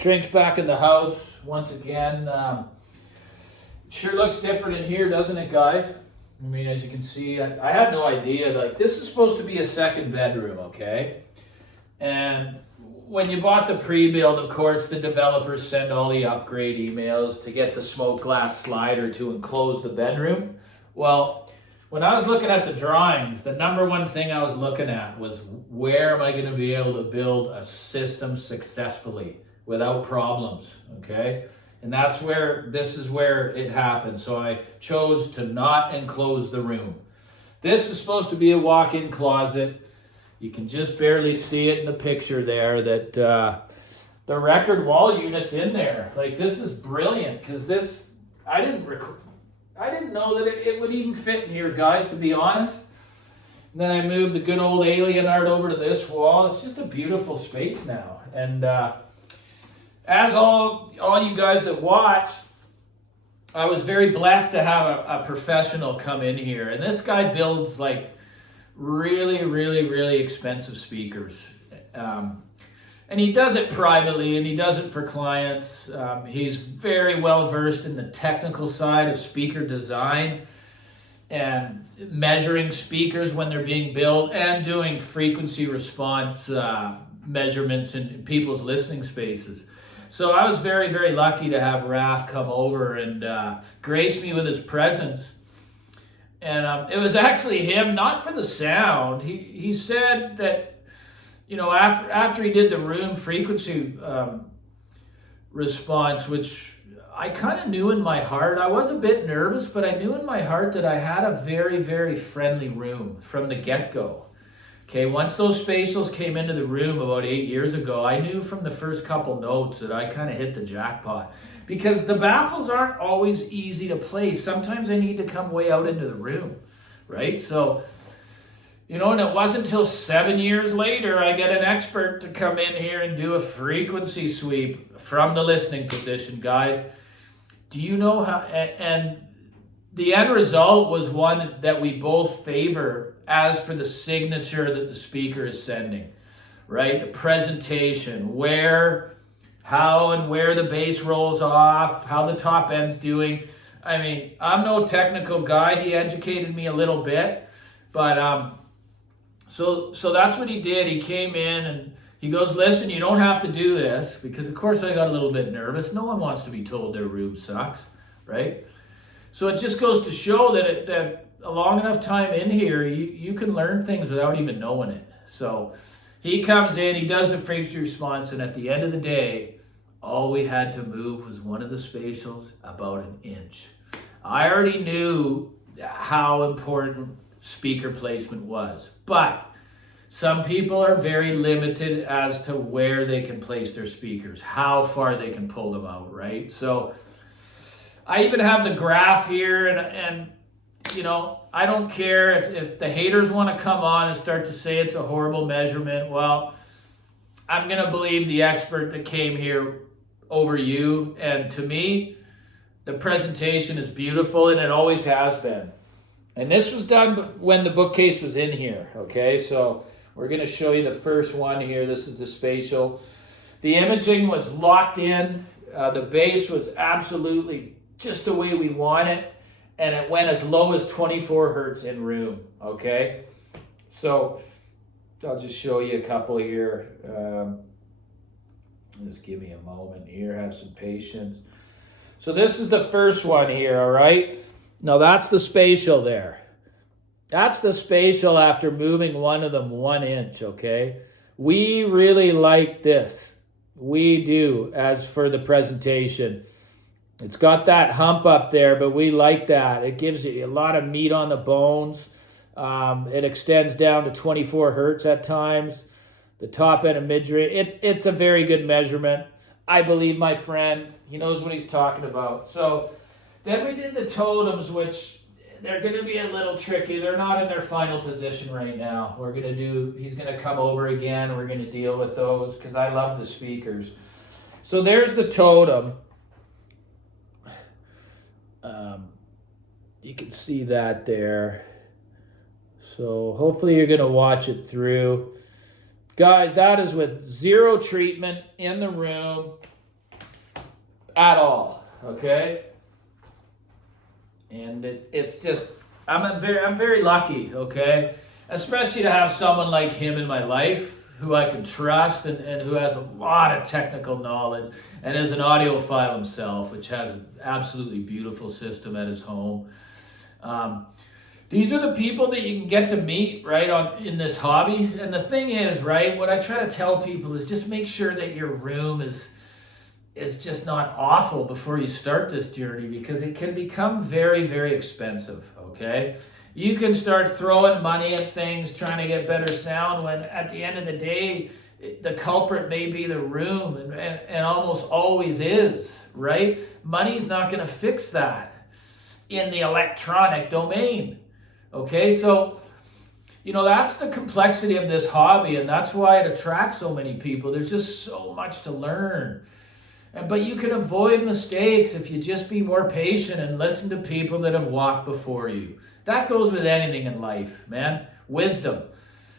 Shrinks back in the house once again. Sure looks different in here, doesn't it, guys? I mean, as you can see, I had no idea. Like, this is supposed to be a second bedroom, okay? And when you bought the pre-build, of course, the developers send all the upgrade emails to get the smoke glass slider to enclose the bedroom. Well, when I was looking at the drawings, the number one thing I was looking at was, where am I going to be able to build a system successfully without problems, okay? And this is where it happened. So I chose to not enclose the room. This is supposed to be a walk-in closet. You can just barely see it in the picture there that the record wall unit's in there. Like, this is brilliant, because this, I didn't know that it would even fit in here, guys, to be honest. And then I moved the good old alien art over to this wall. It's just a beautiful space now. And as all you guys that watch, I was very blessed to have a professional come in here. And this guy builds like really, really, really expensive speakers. And he does it privately, and he does it for clients. He's very well versed in the technical side of speaker design and measuring speakers when they're being built and doing frequency response measurements in people's listening spaces. So I was very, very lucky to have Raf come over and grace me with his presence. And it was actually him, not for the sound. He said that, you know, after he did the room frequency response, which I kind of knew in my heart, I was a bit nervous, but I knew in my heart that I had a very, very friendly room from the get-go. Okay, once those spatials came into the room about 8 years ago, I knew from the first couple notes that I kind of hit the jackpot. Because the baffles aren't always easy to place. Sometimes they need to come way out into the room, right? So, you know, and it wasn't until 7 years later I get an expert to come in here and do a frequency sweep from the listening position, guys. Do you know how, and the end result was one that we both favor as for the signature that the speaker is sending, right? The presentation, how and where the bass rolls off, how the top end's doing. I mean, I'm no technical guy. He educated me a little bit, but so that's what he did. He came in and he goes, listen, you don't have to do this, because of course I got a little bit nervous. No one wants to be told their room sucks, right? So it just goes to show that a long enough time in here, you can learn things without even knowing it. So he comes in, he does the frequency response, and at the end of the day, all we had to move was one of the spatials about an inch. I already knew how important speaker placement was, but some people are very limited as to where they can place their speakers, how far they can pull them out, right? So I even have the graph here, and you know, I don't care if the haters want to come on and start to say it's a horrible measurement. Well, I'm going to believe the expert that came here over you. And to me, the presentation is beautiful, and it always has been. And this was done when the bookcase was in here, okay? So we're going to show you the first one here. This is the spatial. The imaging was locked in. The bass was absolutely just the way we want it. And it went as low as 24 hertz in room, okay? So I'll just show you a couple here. Just give me a moment here, have some patience. So this is the first one here, all right? Now that's the spatial there. That's the spatial after moving one of them 1 inch, okay? We really like this. We do, as for the presentation. It's got that hump up there, but we like that. It gives you a lot of meat on the bones. It extends down to 24 hertz at times. The top end of mid-range. It's a very good measurement. I believe my friend. He knows what he's talking about. So then we did the totems, which they're going to be a little tricky. They're not in their final position right now. He's going to come over again. We're going to deal with those because I love the speakers. So there's the totem. You can see that there. So hopefully you're going to watch it through. Guys, that is with zero treatment in the room. at all, okay? And it's just, I'm very lucky, okay? Especially to have someone like him in my life who I can trust and who has a lot of technical knowledge and is an audiophile himself, which has an absolutely beautiful system at his home. These are the people that you can get to meet, right, in this hobby. And the thing is, right, what I try to tell people is just make sure that your room is just not awful before you start this journey, because it can become very, very expensive, okay? You can start throwing money at things, trying to get better sound, when at the end of the day, the culprit may be the room, and almost always is, right? Money's not going to fix that in the electronic domain, okay? So, you know, that's the complexity of this hobby, and that's why it attracts so many people. There's just so much to learn. But you can avoid mistakes if you just be more patient and listen to people that have walked before you. That goes with anything in life, man. Wisdom.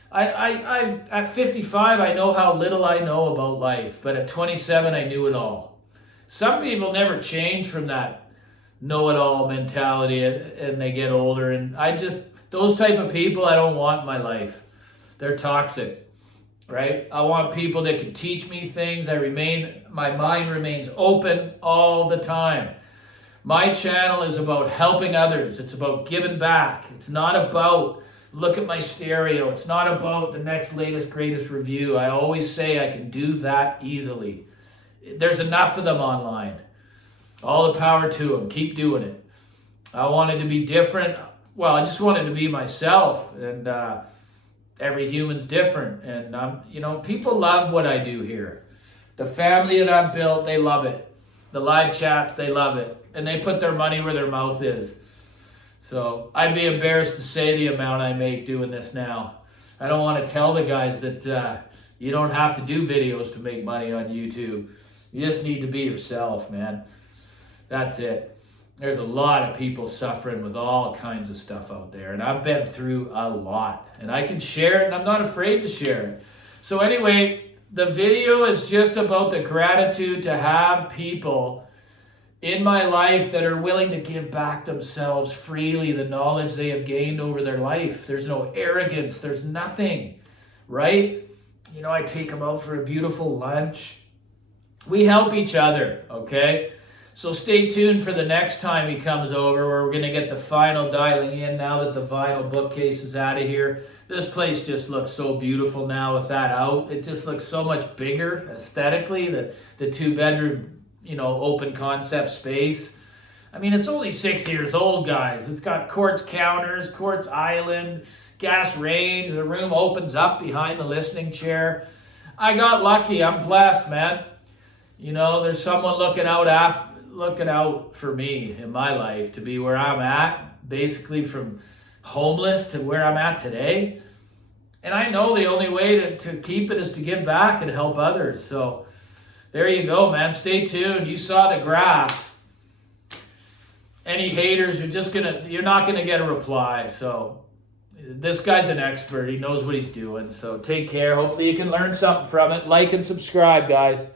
I at 55, I know how little I know about life, but at 27, I knew it all. Some people never change from that know-it-all mentality and they get older, and those type of people I don't want in my life. They're toxic. Right? I want people that can teach me things. My mind remains open all the time. My channel is about helping others. It's about giving back. It's not about look at my stereo. It's not about the next latest, greatest review. I always say I can do that easily. There's enough of them online. All the power to them. Keep doing it. I wanted to be different. Well, I just wanted to be myself, and every human's different, and people love what I do here. The family that I've built, they love it. The live chats, they love it, and they put their money where their mouth is. So I'd be embarrassed to say the amount I make doing this now. I don't want to tell the guys that you don't have to do videos to make money on YouTube. You just need to be yourself, man. That's it. There's a lot of people suffering with all kinds of stuff out there, and I've been through a lot, and I can share it, and I'm not afraid to share it. So anyway, the video is just about the gratitude to have people in my life that are willing to give back themselves freely the knowledge they have gained over their life. There's no arrogance. There's nothing, right? You know, I take them out for a beautiful lunch. We help each other, okay? So stay tuned for the next time he comes over, where we're going to get the final dialing in now that the vinyl bookcase is out of here. This place just looks so beautiful now with that out. It just looks so much bigger aesthetically, the 2-bedroom, open concept space. I mean, it's only 6 years old, guys. It's got quartz counters, quartz island, gas range. The room opens up behind the listening chair. I got lucky. I'm blessed, man. There's someone looking out for me in my life to be where I'm at, basically from homeless to where I'm at today. And I know the only way to keep it is to give back and help others. So there you go, man. Stay tuned. You saw the graphs. Any haters, you're not gonna get a reply. So this guy's an expert. He knows what he's doing. So take care. Hopefully you can learn something from it. Like and subscribe, guys.